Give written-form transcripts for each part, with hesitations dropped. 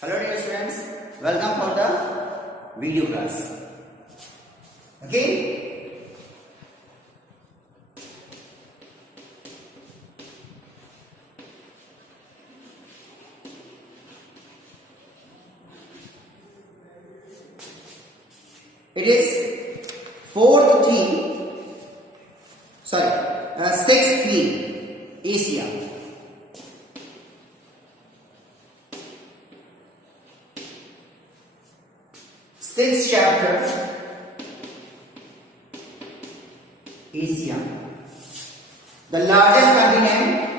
Hello dear students, welcome for the video class. Okay. It is sixth theme, Asia. Sixth chapter, Asia. The largest continent,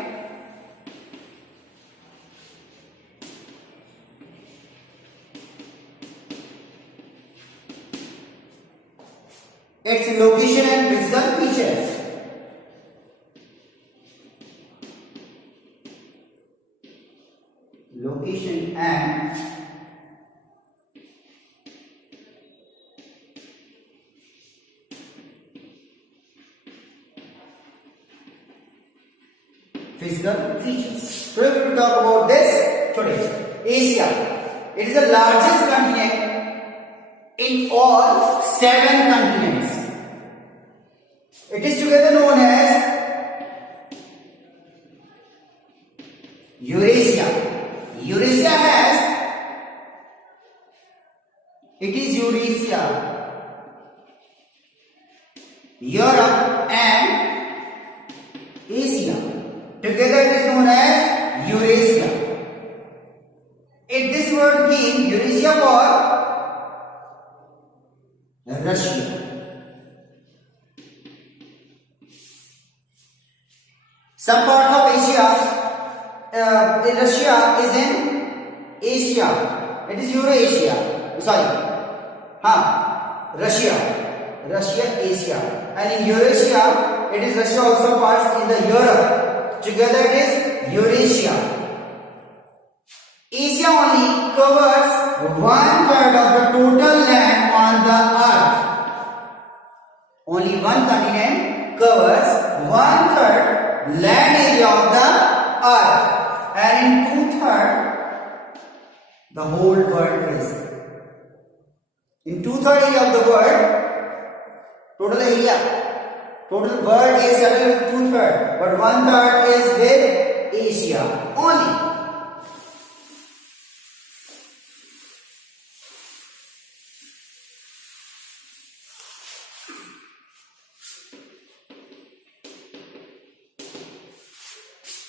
its location and physical features. Location and physical features. So we will talk about this today. Asia. It is the largest continent in all 7 continents. It is together known as Eurasia. It is Eurasia, Europe and Asia. Together it is known as Eurasia. This word came Eurasia for Russia. Some parts of Russia is in Asia. It is Eurasia. Russia, Asia. And in Eurasia, it is Russia also parts in the Europe. Together it is Eurasia. Asia only covers 1/3 of the total land on the earth. Only one continent covers 1/3 land area of the earth. And in 2/3 the whole world is. In 2/3 area of the world, total world is settled with 2/3, but 1/3 is with Asia only.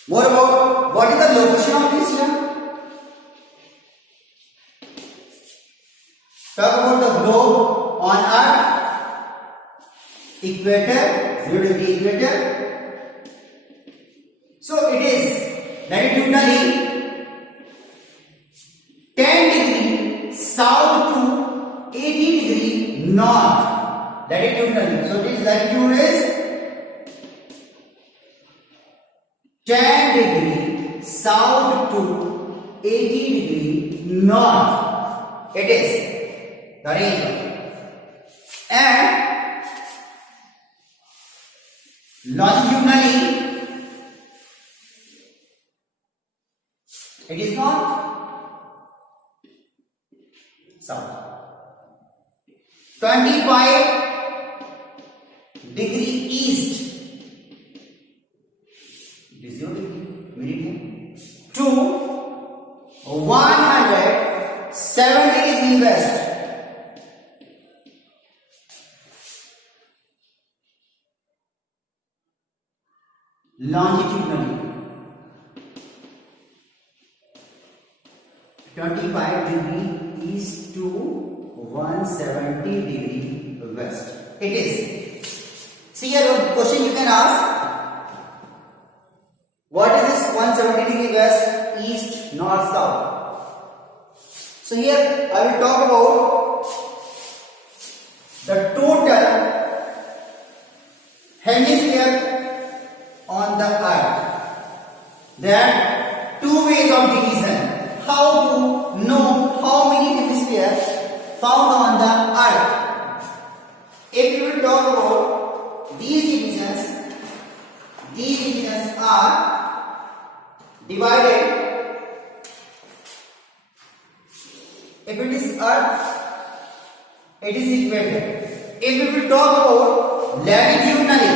More about what is the location of Asia? Talk about the globe on earth. Equator, 0 degree equator. So it is latitudinally 10 degree south to 80 degree north. Latitudinally. So its latitude is 10 degree south to 80 degree north. It is the range. And longitudinally, it is not south. 25 degree east. It is 0 degree meridian to 170 degree west. Longitudinally 25 degree east to 170 degree west. It is. See here one question you can ask. What is this 170 degree west, east, north, south? So here I will talk about the total hemisphere on the earth. There are 2 ways of division. How to know how many hemispheres found on the earth? If we will talk about these divisions are divided If it is Earth, it is equator. If we will talk about latitudinally,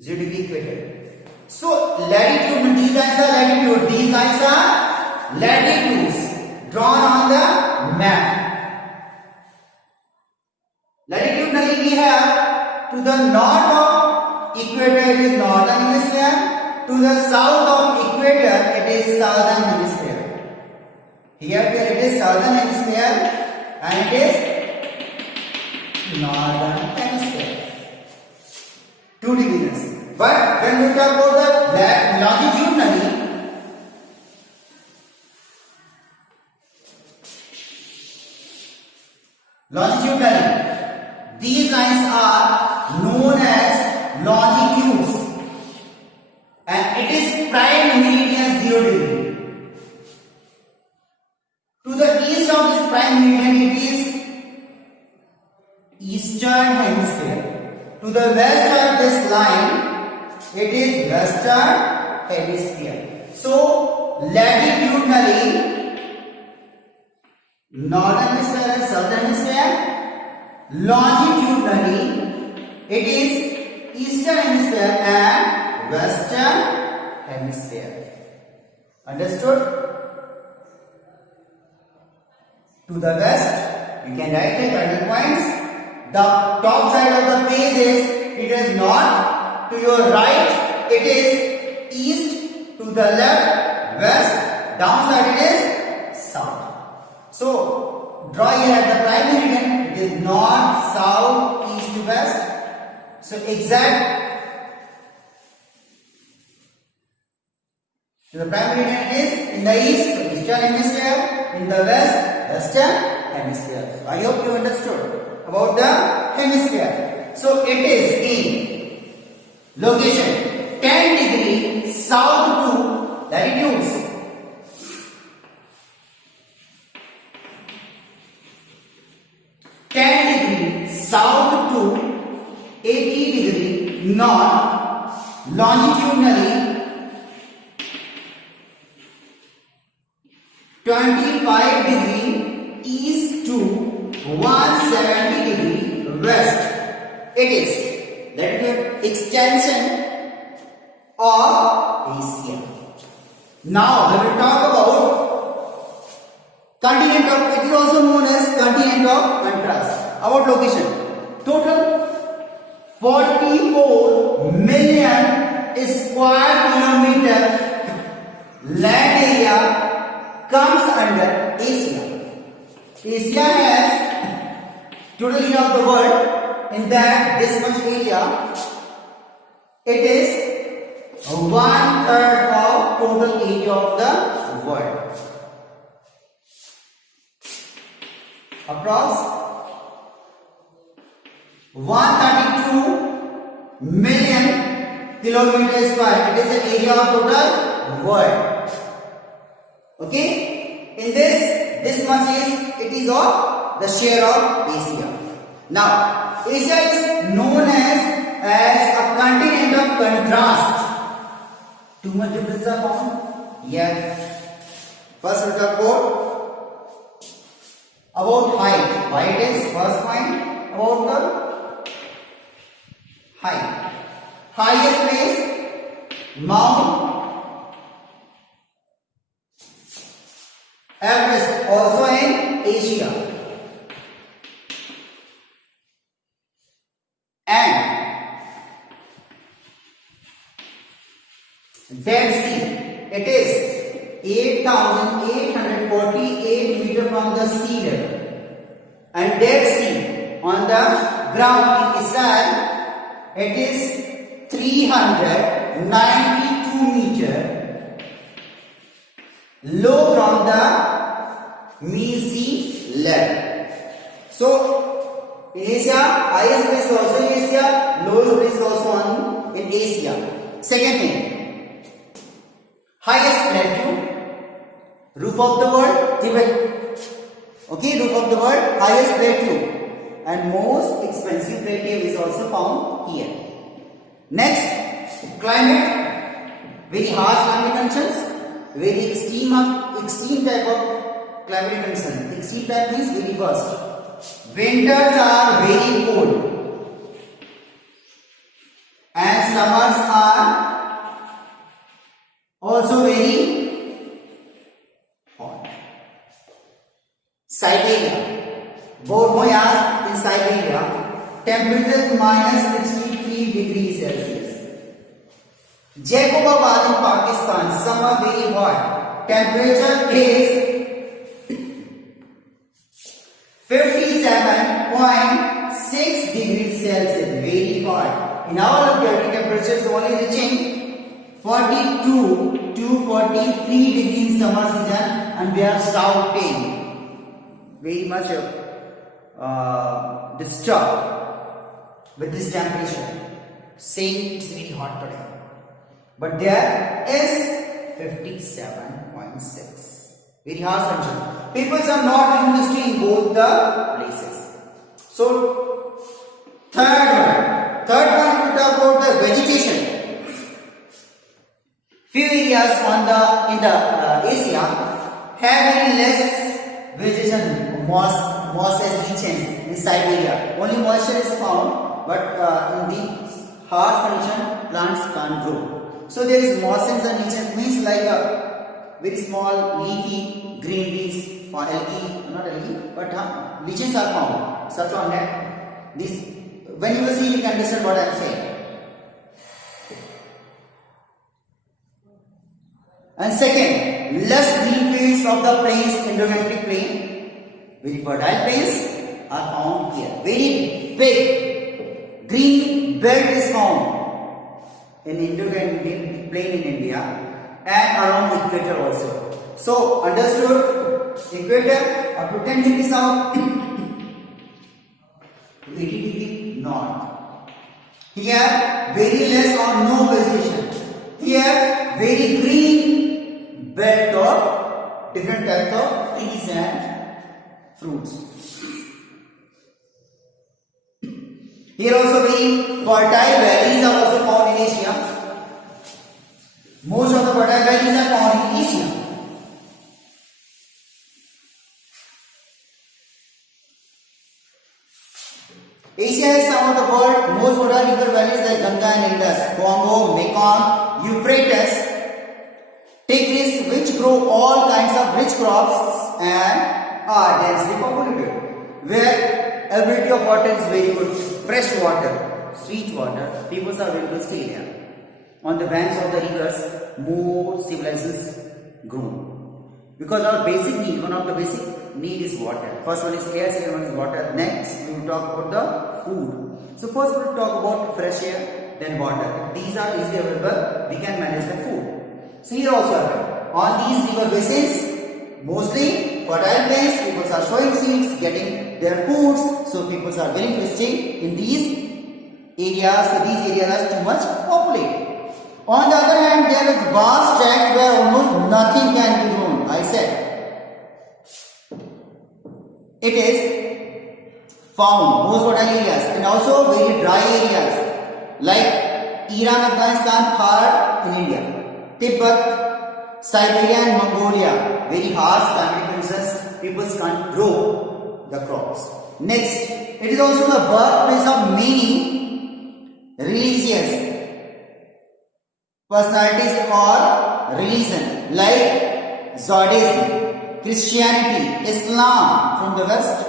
0 degree equator. So latitude, these lines are latitude, these lines are latitudes drawn on the map. Latitudinally we have to the north of equator it is northern hemisphere, to the south of equator it is southern hemisphere. Here it is southern hemisphere and it is northern hemisphere. 2 degrees. But when we talk about the longitudinally, these lines are known as longitudes and it is prime meridian 0 degree. To the east of this prime meridian it is eastern hemisphere. To the west of this line it is western hemisphere. So latitudinally northern hemisphere and southern hemisphere. Longitudinally it is eastern hemisphere and western hemisphere. Understood? To the west you can write the cardinal points. The top side of the page is it is north. To your right it is east. To the left west. Downside it is south. So draw here at the prime meridian. It is north, south, east, west. So exact to the prime meridian is in the east, eastern hemisphere, in the west, western hemisphere. So I hope you understood about the hemisphere. So it is in location 10 degree south to latitudes 10 degree south to 80 degree north, longitudinally 25 degree east to 170 degree west. It is latitude extension of Asia. Now we will talk about continent of, it is also known as continent of contrast. About location, total 44 million square kilometer land area comes under Asia. Asia has total area of the world. In that this much area, it is 1/3 of total area of the world. Approx 132 million kilometers square. It is the area of total world. Okay. In this much is it is of the share of Asia. Now Asia is known as a continent of contrast. Too much difference are found? Yeah. First we talk about height. Height is first point. About the height. Highest place, Mount Everest, also in Asia. And Dead Sea, it is 8,848 meters from the sea level. And Dead Sea on the ground in Israel, it is 392 meters low from the mean sea level. So in Asia, highest place also in Asia, lowest place also in Asia. Second thing, highest plateau, roof of the world, Tibet. Okay, roof of the world, highest plateau, and most expensive plateau is also found here. Next, climate, very harsh climate conditions, very extreme of extreme type of climate conditions. Extreme type means very worst. Winters are very cold and summers are also very hot. Siberia. Bodh in Siberia, temperature minus 63 degrees Celsius. Jacobabad in Pakistan, summer very hot. Temperature is 57.6 degrees Celsius, very hot. In our locality, temperature is only reaching 42 to 43 degrees in summer season, and we are shouting. Very much disturbed with this temperature, saying it's really hot today. But there is 57.6. Very harsh condition. People are not interested in both the places. So, third one we talk about the vegetation. Few areas in the Asia have very less vegetation. Moss and lichens in Siberia. Only moisture is found, but in the harsh condition, plants can't grow. So there is mosses and lichens, means like a very small leafy green leaves for algae, not algae, but lichens are found. Such on that. This, when you will see, you can understand what I am saying. And second, less green fields of the plains, Indo-Gangetic plain. Very fertile plains are found here. Very big green belt is found in Indo-Gangetic plain in India and around equator also. So understood, equator up to 10 degrees south to 80 degree north. Here very less or no vegetation. Here very green belt of different types of trees and fruits. Here also very fertile valleys are also found in Asia. Most of the fertile valleys are found in Asia. Asia has some of the world's most fertile river valleys like Ganga and Indus, Congo, Mekong, Euphrates, Tigris, which grow all kinds of rich crops and are densely populated, where availability of water is very good. Fresh water, sweet water, people are willing to stay there. On the banks of the rivers, more civilizations grow. Because our basic need, one of the basic need is water. First one is air, second one is water. Next, we will talk about the food. So first we will talk about fresh air, then water. If these are easily available, we can manage the food. So here also, on these river basins, mostly fertile plains, people are sowing seeds, getting their foods, so people are willing to stay in these areas. So these areas are too much populated. On the other hand, there is vast tracts where almost nothing can be grown. I said it is found most fertile areas and also very dry areas like Iran, Afghanistan, Thar in India, Tibet, Siberia and Mongolia. Very harsh climatic conditions, people can't grow the crops. Next, it is also the birthplace of many religious personalities or religion like Zoroastrianism, Christianity, Islam from the West,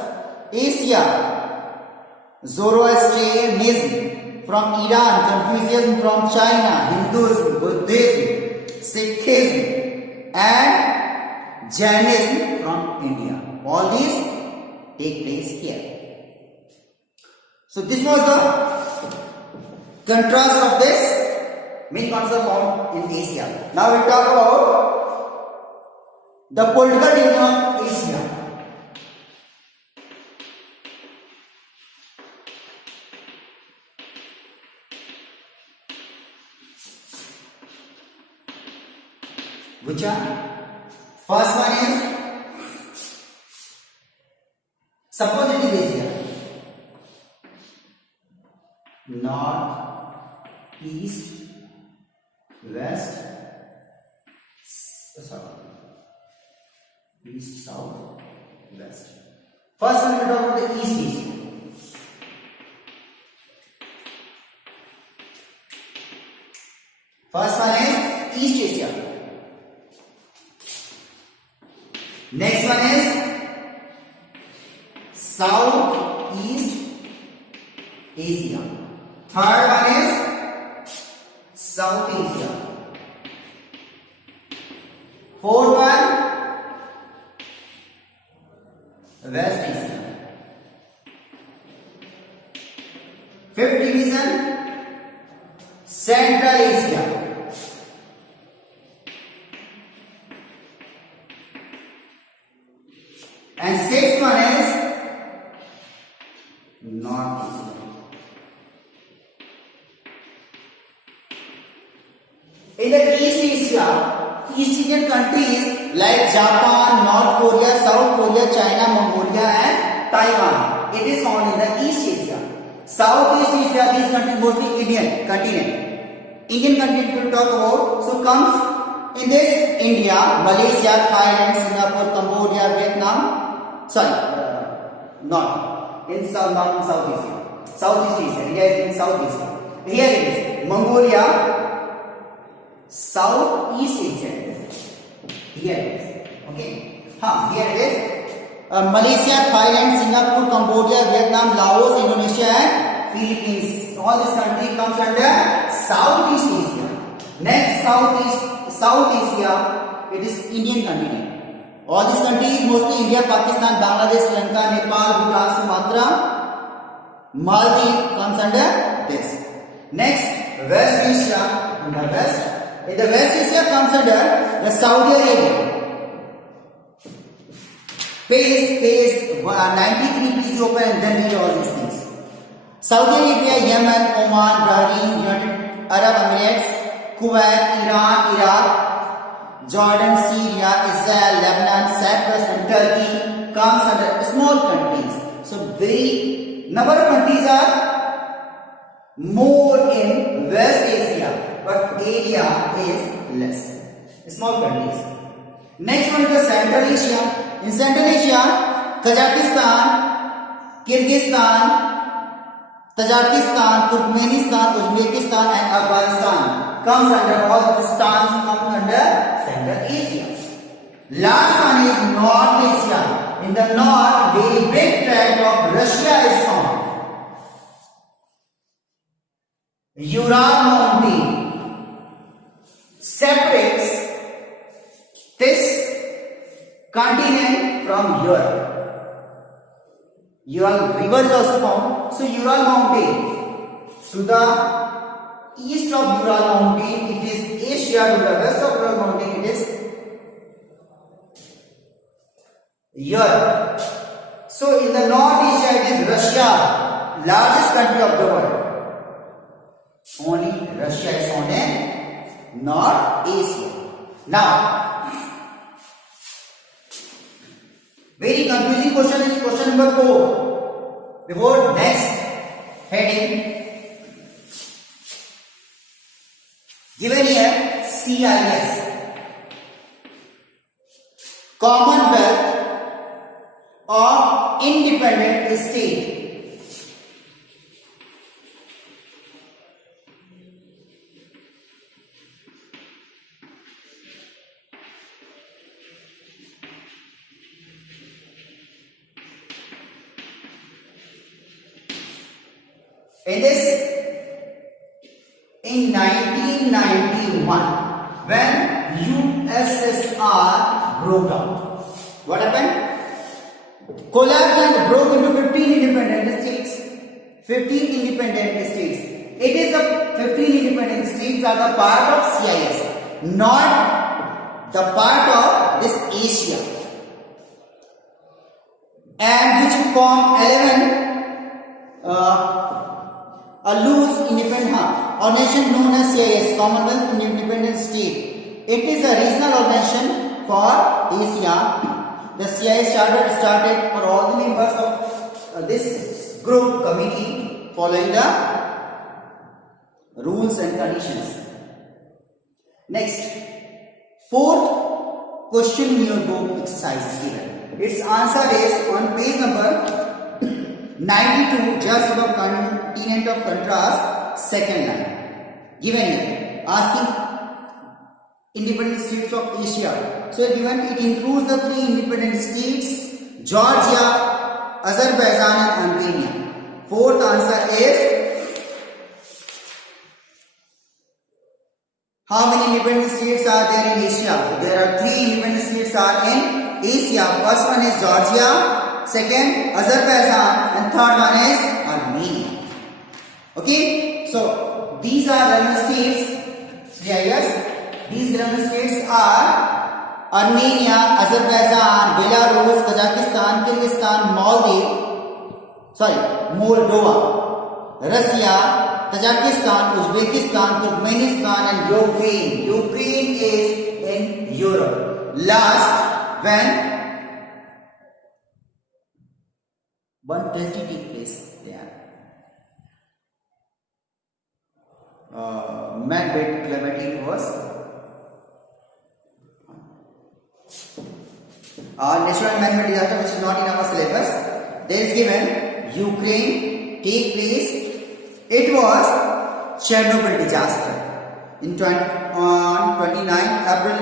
Asia, Zoroastrianism from Iran, Confucianism from China, Hinduism, Buddhism, Sikhism and Jainism from India. All these take place here. So this was the contrast of this main concept found in Asia. Now we talk about the political union of Asia. Which are? First one is, suppose it is Asia. North, East, West, east, south, west. First one we talk about the East Asia. First one is East Asia. Next one is Southeast Asia. Third one is South Asia. Fourth one, West Asia. Fifth division, Central Asia. And sixth one is North Asia. In the East Asia, East Asian countries like Japan, North Korea, South Korea, China, Mongolia and Taiwan. It is found in the East Asia. Southeast Asia, these countries mostly Indian continent. Indian continent we will talk about. So comes in this India, Malaysia, Thailand, Singapore, Cambodia, Vietnam. Not in South Asia. Southeast Asia. India is in South Asia. Here it is Mongolia, Southeast Asia. Here it is. Okay. Here it is. Malaysia, Thailand, Singapore, Cambodia, Vietnam, Laos, Indonesia, and Philippines. All this country comes under Southeast Asia. Next, South Asia. It is Indian continent. All these countries mostly India, Pakistan, Bangladesh, Sri Lanka, Nepal, Bhutan, Sumatra, Maldives comes under this. Next, West Asia. In the West Asia comes under the Saudi Arabia. Pays 93, please open and then read all these things. Saudi Arabia, Yemen, Oman, Bahrain, United Arab Emirates, Kuwait, Iran, Iraq, Jordan, Syria, Israel, Lebanon, Cyprus and Turkey comes under small countries. So very number of countries are more in West Asia, but area is less. Small countries. Next one is the Central Asia. In Central Asia, Kazakhstan, Kyrgyzstan, Tajikistan, Turkmenistan, Uzbekistan and Afghanistan comes under, all the stans come under Central Asia. Last one is North Asia. In the north, very big tract of Russia is found. Ural Mountain separates this continent from Europe. Ural river is also found. So Ural Mountain, to the east of Ural Mountain it is Asia, to the west of Ural Mountain it is Europe. So in the North Asia it is Russia, largest country of the world. Only Russia is found in North Asia. Now, very confusing question is question number 4. Before next heading, given here CIS, Commonwealth of Independent State. In 1991, when USSR broke out, what happened? Collapsed and broke into 15 independent states. 15 independent states. It is the 15 independent states are the part of CIS, not the part of this Asia, and which form 11 a loose independent organization known as CIS, Commonwealth Independent State. It is a regional organization for Asia. The CIS started for all the members of this group committee following the rules and conditions. Next, fourth question in your book exercise is given. Its answer is on page number 92, just above continent of contrast, second line. Given here, asking independent states of Asia. So given it includes the three independent states, Georgia, Azerbaijan and Armenia. Fourth answer is, how many independent states are there in Asia? So there are three independent states are in Asia. First one is Georgia, second Azerbaijan and third one is Armenia. Okay, so these are relevant states. Yes, these relevant states are Armenia, Azerbaijan, Belarus, Kazakhstan, Kyrgyzstan, Moldova, Russia, Tajikistan, Uzbekistan, Turkmenistan and Ukraine. Ukraine is in Europe. Last, when one tragedy took place there. Macbeth calamity was natural man-made disaster which is not in our syllabus. There is given Ukraine take place. It was Chernobyl disaster on 29 April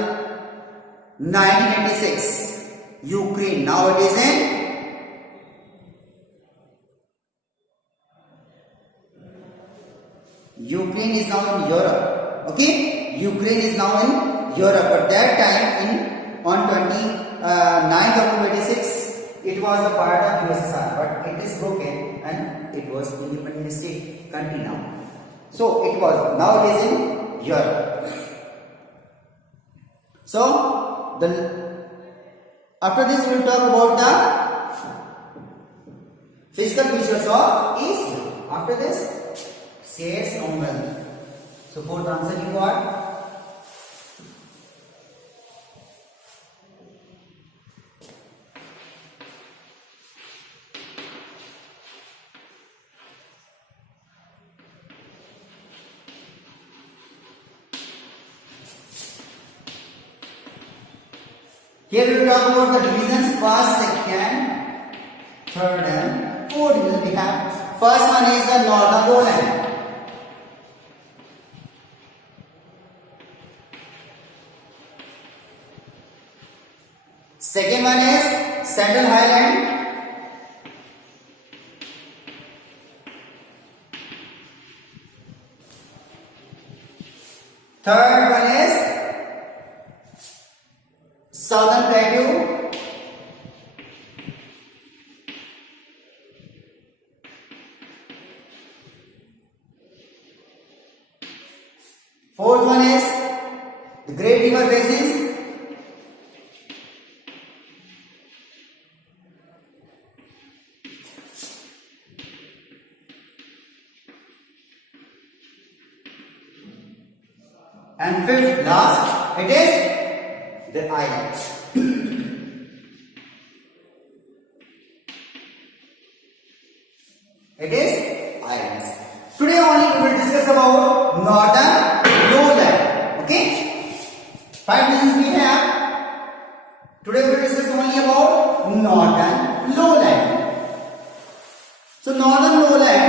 1986. Ukraine. Now it is in Ukraine is now in Europe. Okay, Ukraine is now in Europe. But that time on 29th October 86, it was a part of USSR, but it is broken and it was independent state country now. So it was, now it is in Europe. So after this we will talk about the physical features of Asia. After this, states normal. So fourth answer you got. Here we will talk about the divisions, first, second, third and fourth division we have. First one is the northern lowland. Second one is central highland. Third one is southern plateau. Fourth one is the Great River Basins. And fifth, last, it is the islands. It is islands. Today only we will discuss about northern lowland. Okay? 5 lessons we have. Today we will discuss only about northern lowland. So northern lowland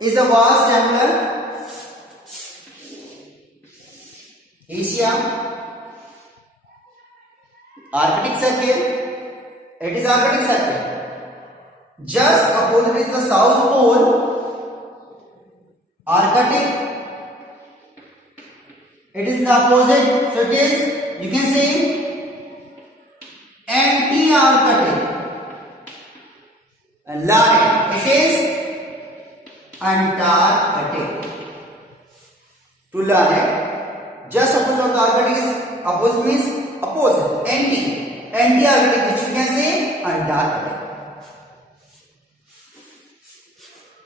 is a vast angular Asia, Arctic Circle. It is Arctic Circle. Just opposite is the South Pole, Arctic. It is the opposite, so it is, you can say, anti-Arctic. And Lare, it is Antarctic. To Lare. Just opposite of the Arctic is opposite means opposite, anti-Arctic, which you can say Antarctic.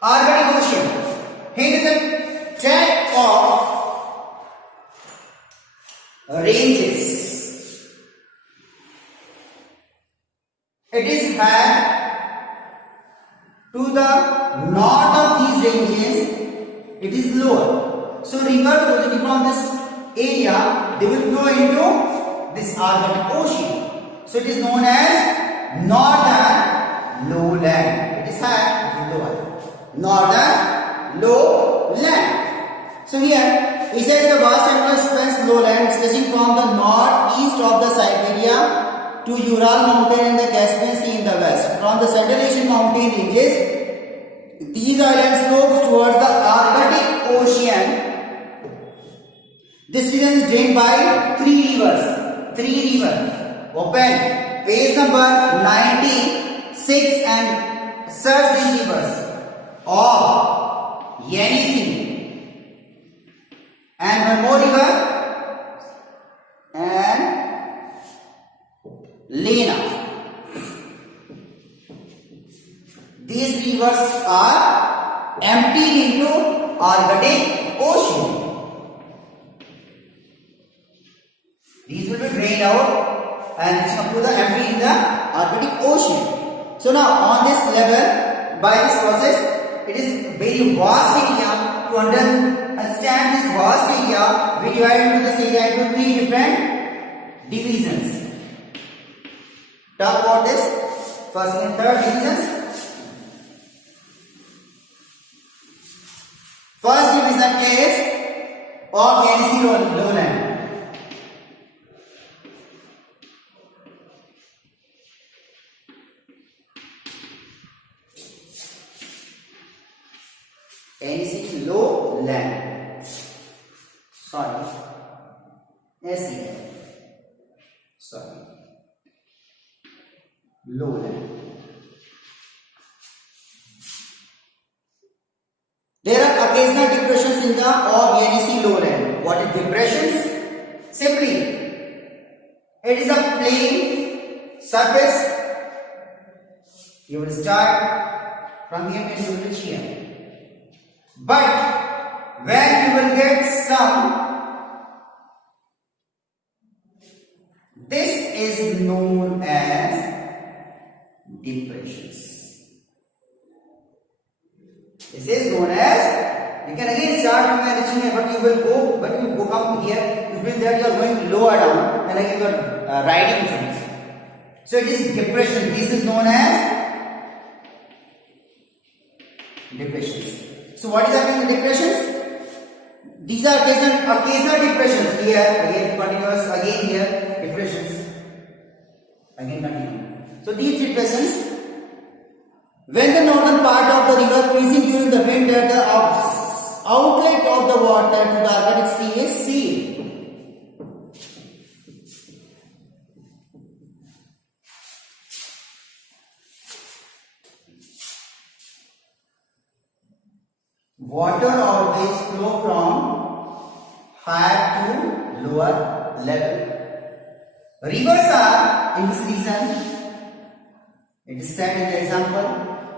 Arctic Ocean. Here is a tract of ranges. It is had to the north of these ranges. It is lower. So rivers originating from this area, they will flow into this Arctic Ocean. So it is known as northern lowland. It is high, it is lower. Northern lowland. So here he says the vast and expanse lowland stretching from the northeast of the Siberia to Ural mountain and the Caspian Sea in the west. From the Central Asian mountain ranges, these islands slope towards the Arctic Ocean. This region is drained by three rivers. Open page number 96 and search these rivers of Yenisei and one more river and Lena. These rivers are emptied into Arctic Ocean. These will be drained out and reaching up to the empty in the Arctic Ocean. So now on this level, by this process, it is very vast area. To understand this vast area, we divide into this area into three different divisions. Talk about this first and third divisions. First division is of Yenisei lowland. Yenisei lowland. Sorry. Sorry. Lowland. There are occasional depressions in the of Yenisei lowland. What is depressions? Simply, it is a plain surface. You will start from here and you will reach here. But when you will get this is known as depressions. This is known as, you can again start from where reaching here, but you will come here, you feel that you are going lower down, and again you are riding things. So it is depression. This is known as depressions. So what is happening in depressions? These are occasional depressions. Here, again continuous, again here, depressions. Again continue. So these depressions, when the northern part of the river freezing during the winter, the outlet of the water to the Arctic Sea is sealed. Water always flow from higher to lower level. Rivers are in this region. It is said in the example,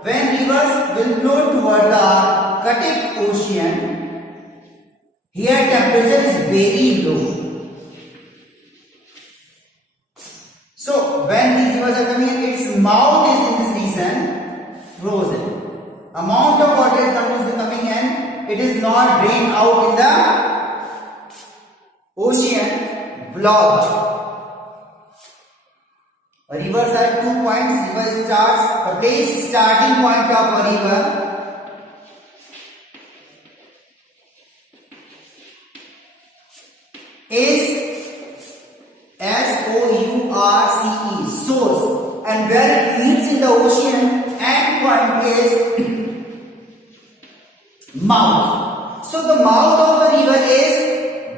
when rivers will flow toward the Arctic Ocean, here temperature is very low. So when these rivers are coming in, its mouth is in this region frozen. Amount of water is coming in, it is not drained out in the ocean, blocked. Rivers are 2 points. River starts, the place starting point of a river is S-O-U-R-C-E, source, and where it meets in the ocean, end point is mouth. So the mouth of the river is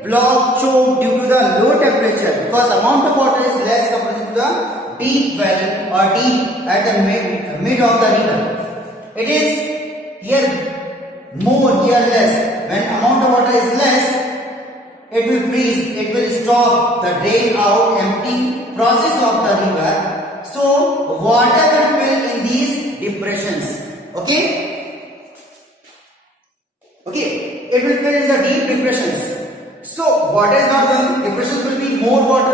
blocked, choked due to the low temperature, because amount of water is less compared to the deep valley or deep at the mid of the river. It is here more, here less. When amount of water is less, it will freeze, it will stop the drain out empty process of the river. So water will fill in these depressions. Okay? Okay, it will fill in the deep depressions. So water is not going, depressions will be more water.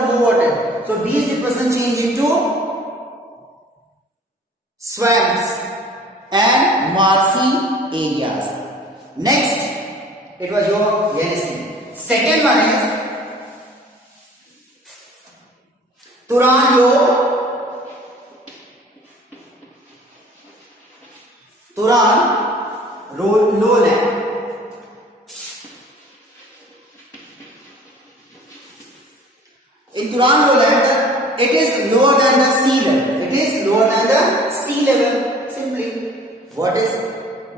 So these depressions change into swamps and marshy areas. Next, it was your Yenisei. Second one is Turan lowland. In Turan lowland, it is lower than the sea level. It is lower than the sea level. Simply, what is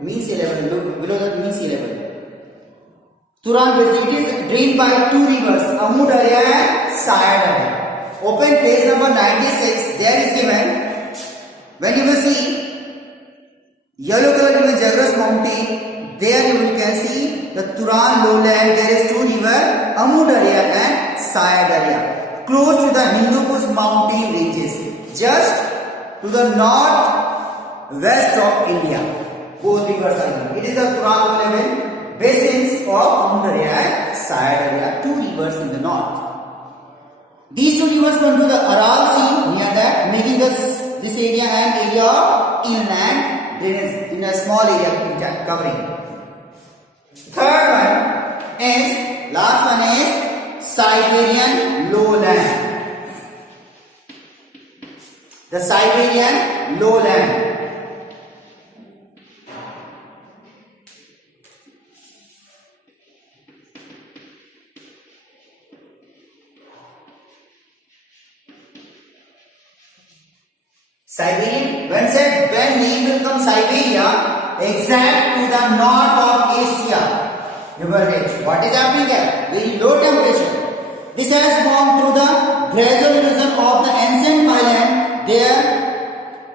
mean sea level? Below the mean sea level. Turan Basin, it is drained by two rivers, Amu Darya and Saya Darya. Open page number 96. There is given. When you will see yellow color given Zagros mountain, there you can see the Turan lowland. There is two rivers, Amu Darya and Saya Darya, close to the Hindu Kush mountain ranges, just to the north west of India. Both rivers are here. It is the Turan lowland basins of Amu Darya and Saya Darya, two rivers in the north. These two rivers come to the Aral Sea near that, making this area an area of inland drainage in a small area covering. Third one is, last one is Siberian lowland. The Siberian lowland. Siberian, when name will come Siberia, exact to the north of Asia. What is happening here? Very low temperature. This has formed through the gradual erosion of the ancient island. There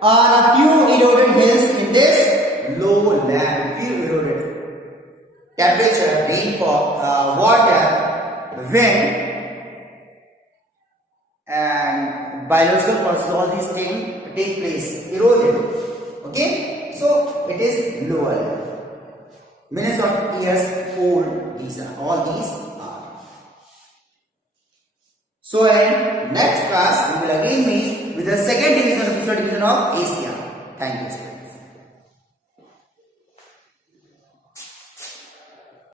are a few eroded hills in this lowland. Few eroded. Temperature, rainfall, water, wind, and biological process, all these things take place, erosion. Okay, so it is lower. Millions of years old. These are all these are. So in next class we will again meet with the second division of Asia. Thank you.